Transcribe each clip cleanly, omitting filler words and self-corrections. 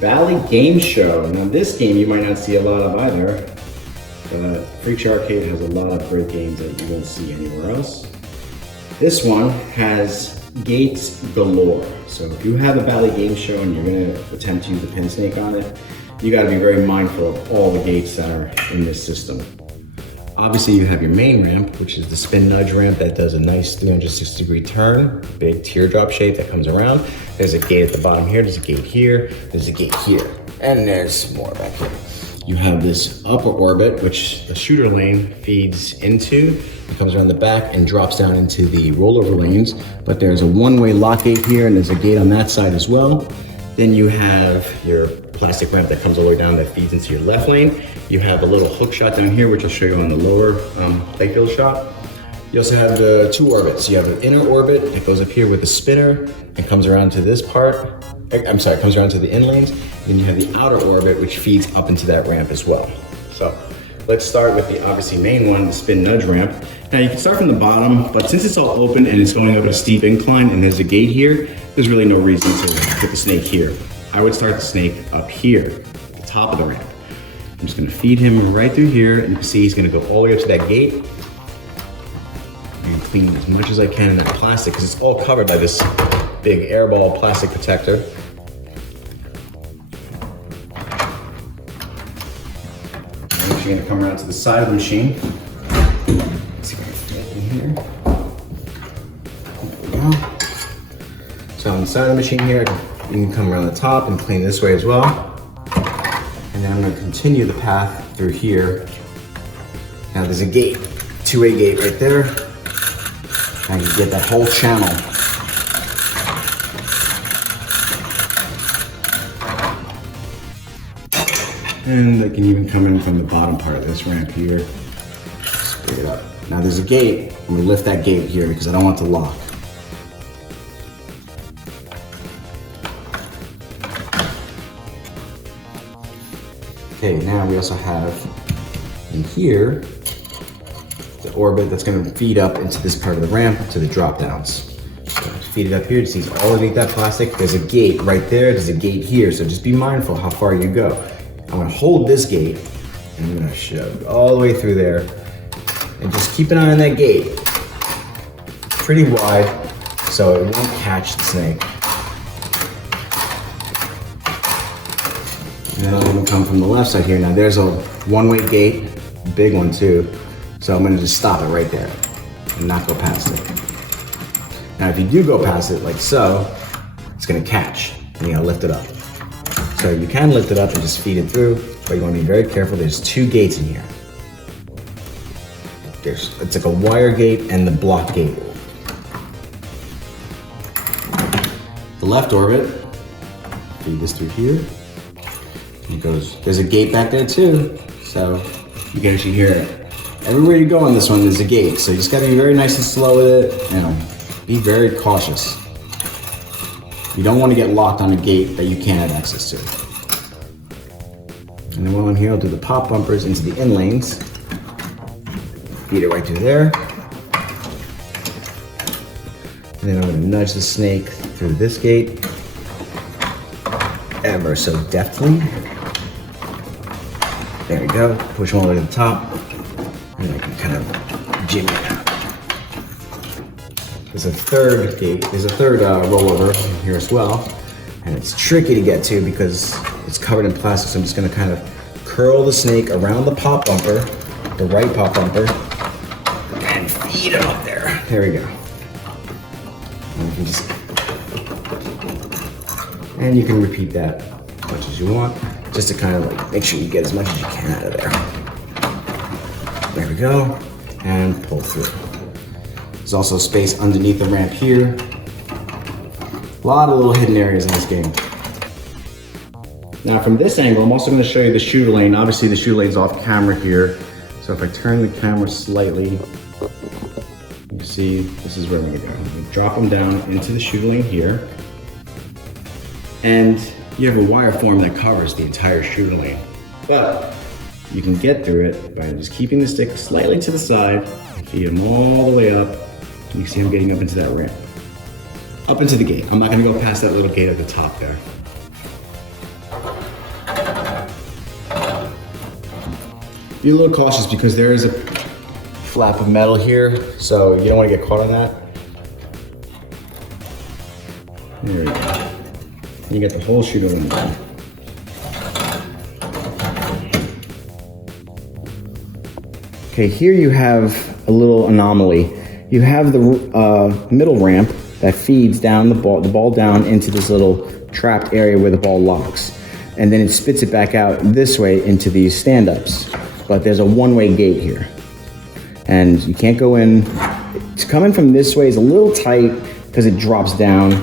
Bally Game Show. Now this game you might not see a lot of either, but Freaks Arcade has a lot of great games that you won't see anywhere else. This one has gates galore. So if you have a Bally Game Show and you're gonna attempt to use the PinSnake on it, you gotta be very mindful of all the gates that are in this system. Obviously you have your main ramp, which is the spin nudge ramp that does a nice 360-degree turn, big teardrop shape that comes around. There's a gate at the bottom here, there's a gate here, there's a gate here, and there's more back here. You have this upper orbit, which the shooter lane feeds into. It comes around the back and drops down into the rollover lanes, but there's a one-way lock gate here and there's a gate on that side as well. Then you have your plastic ramp that comes all the way down that feeds into your left lane. You have a little hook shot down here, which I'll show you on the lower playfield shot. You also have the two orbits. You have an inner orbit that goes up here with the spinner and comes around to this part. I'm sorry, comes around to the in lanes. Then you have the outer orbit, which feeds up into that ramp as well. So let's start with the obviously main one, the spin nudge ramp. Now you can start from the bottom, but since it's all open and it's going up a steep incline and there's a gate here, there's really no reason to put the snake here. I would start the snake up here, the top of the ramp. I'm just gonna feed him right through here, and you can see he's gonna go all the way up to that gate. And clean as much as I can in that plastic, because it's all covered by this big airball plastic protector. Next, you're gonna come around to the side of the machine. Let's see if I can fit in here. There we go. So on the side of the machine here, you can come around the top and clean this way as well. And then I'm gonna continue the path through here. Now there's a gate, two-way gate right there. And you get that whole channel. And they can even come in from the bottom part of this ramp here. Just pick it up. Now there's a gate. I'm gonna lift that gate here because I don't want it to lock. Okay, now we also have in here the orbit that's going to feed up into this part of the ramp to the drop downs. So feed it up here, see all underneath that plastic. There's a gate right there, there's a gate here, so just be mindful how far you go. I'm going to hold this gate and I'm going to shove all the way through there and just keep an eye on that gate. It's pretty wide so it won't catch the snake. And then I'm gonna come from the left side here. Now there's a one-way gate, big one too. So I'm gonna just stop it right there and not go past it. Now if you do go past it like so, it's gonna catch and you gotta lift it up. So you can lift it up and just feed it through, but you wanna be very careful. There's two gates in here. It's like a wire gate and the block gate. The left orbit, feed this through here. It goes, there's a gate back there too, so you can actually hear it. Everywhere you go on this one, there's a gate, so you just gotta be very nice and slow with it, and be very cautious. You don't want to get locked on a gate that you can't have access to. And then while I'm here, I'll do the pop bumpers into the in lanes. Feed it right through there. And then I'm gonna nudge the snake through this gate, ever so deftly. There we go, push one all the way to the top, and I can kind of jimmy it out. There's a third gate, there's a third rollover here as well, and it's tricky to get to because it's covered in plastic, so I'm just gonna kind of curl the snake around the pop bumper, the right pop bumper, and feed it up there. There we go. And you can repeat that as much as you want, just to kind of like make sure you get as much as you can out of there. There we go, and pull through. There's also space underneath the ramp here. A lot of little hidden areas in this game. Now from this angle, I'm also going to show you the shooter lane. Obviously the shooter lane's off camera here. So if I turn the camera slightly, you see this is where I'm going to go. I'm going to drop them down into the shooter lane here. And you have a wire form that covers the entire shooter lane. But you can get through it by just keeping the stick slightly to the side and feed them all the way up. And you see I'm getting up into that ramp. Up into the gate. I'm not gonna go past that little gate at the top there. Be a little cautious because there is a flap of metal here, so you don't want to get caught on that. There you go. You get the whole chute aluminum. Okay, here you have a little anomaly. You have the middle ramp that feeds down the ball down into this little trapped area where the ball locks. And then it spits it back out this way into these stand-ups. But there's a one-way gate here. And you can't go in. Coming from this way is a little tight because it drops down.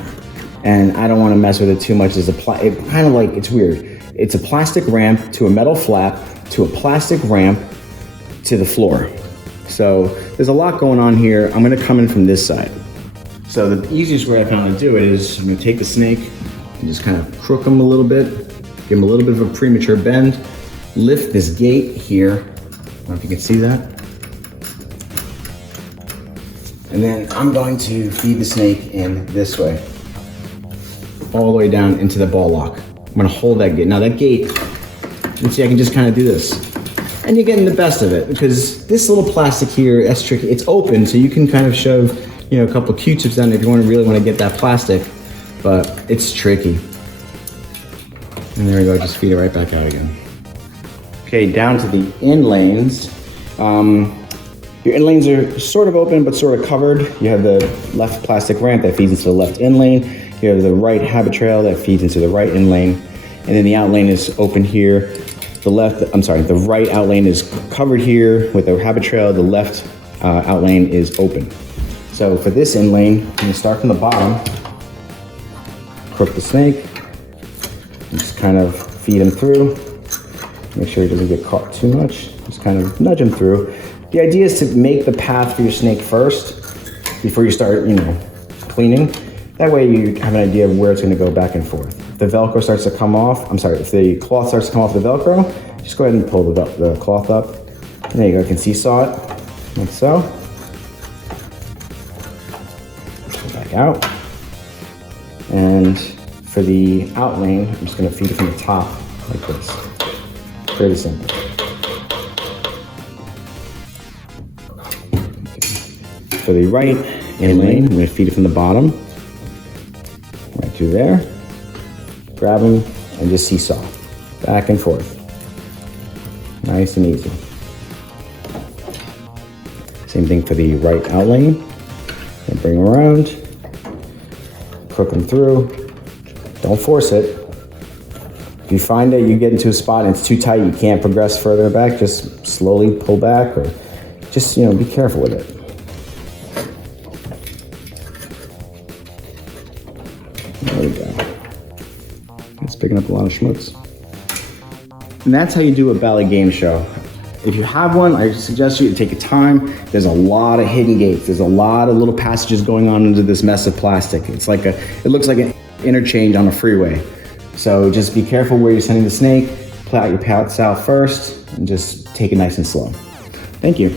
And I don't want to mess with it too much. It's kind of like, it's weird. It's a plastic ramp to a metal flap to a plastic ramp to the floor. So there's a lot going on here. I'm gonna come in from this side. So the easiest way I found to do it is I'm gonna take the snake and just kind of crook him a little bit, give him a little bit of a premature bend, lift this gate here. I don't know if you can see that. And then I'm going to feed the snake in this way, all the way down into the ball lock. I'm gonna hold that gate. Now that gate, you can see I can just kind of do this. And you're getting the best of it because this little plastic here, that's tricky. It's open, so you can kind of shove, a couple Q-tips down if you really want to get that plastic, but it's tricky. And there we go, just feed it right back out again. Okay, down to the in lanes. Your in lanes are sort of open, but sort of covered. You have the left plastic ramp that feeds into the left in lane. You have the right habit trail that feeds into the right in lane. And then the out lane is open here. The right out lane is covered here with the habit trail. The left out lane is open. So for this in lane, I'm gonna start from the bottom, crook the snake, and just kind of feed him through. Make sure he doesn't get caught too much. Just kind of nudge him through. The idea is to make the path for your snake first before you start, cleaning. That way you have an idea of where it's gonna go back and forth. If the Velcro starts to come off, if the cloth starts to come off the Velcro, just go ahead and pull the cloth up. And there you go, you can seesaw it, like so. Pull it back out. And for the out lane, I'm just gonna feed it from the top, like this. Very simple. Okay. For the right in lane, I'm gonna feed it from the bottom, right through there. Grab them and just seesaw, back and forth. Nice and easy. Same thing for the right out lane. And bring them around, crook them through. Don't force it. If you find that you get into a spot and it's too tight, you can't progress further back, just slowly pull back or just, be careful with it. There we go. It's picking up a lot of schmutz. And that's how you do a Bally Game Show. If you have one, I suggest you take your time. There's a lot of hidden gates. There's a lot of little passages going on into this mess of plastic. It looks like an interchange on a freeway. So just be careful where you're sending the snake. Play out your paths out first and just take it nice and slow. Thank you.